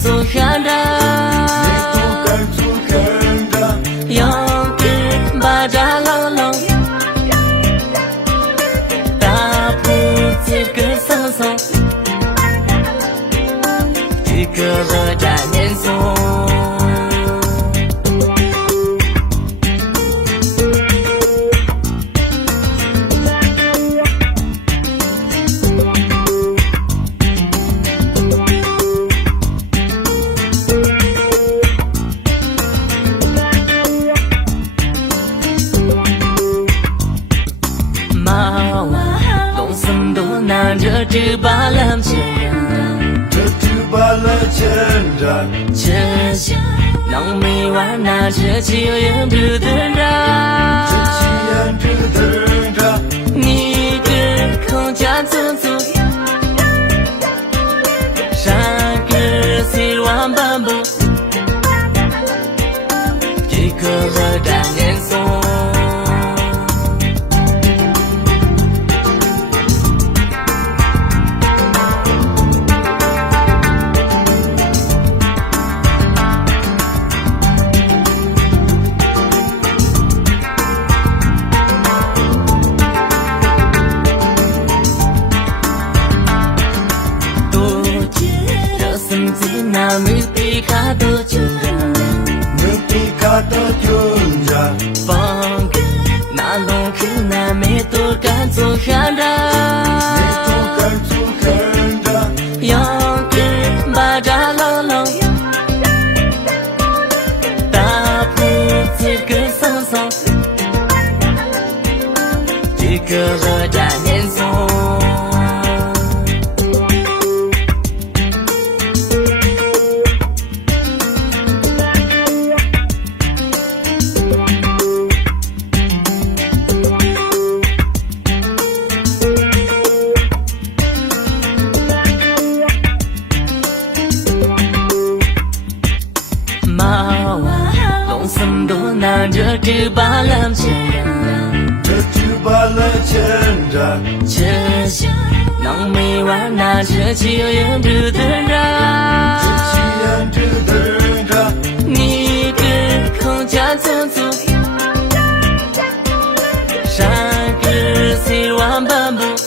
做看着，要给巴扎朗朗，大步这个桑桑，一个个站年松。这只巴兰千人，这只巴兰千人，这些能没玩那这几样子的人，这几样子的人，你个空家走走，山个西湾半步，一个个站年松。那没比卡多久的，没比卡多久的，放个那龙口那没多敢做看着，没多敢做看着，要给巴扎朗朗，大步这个桑桑，一个个站年松。什么都难，这只巴兰千人，这只巴兰千人，这些能没玩那这几样子的人，这几样子的人，你个空家走走，山个西湾半步。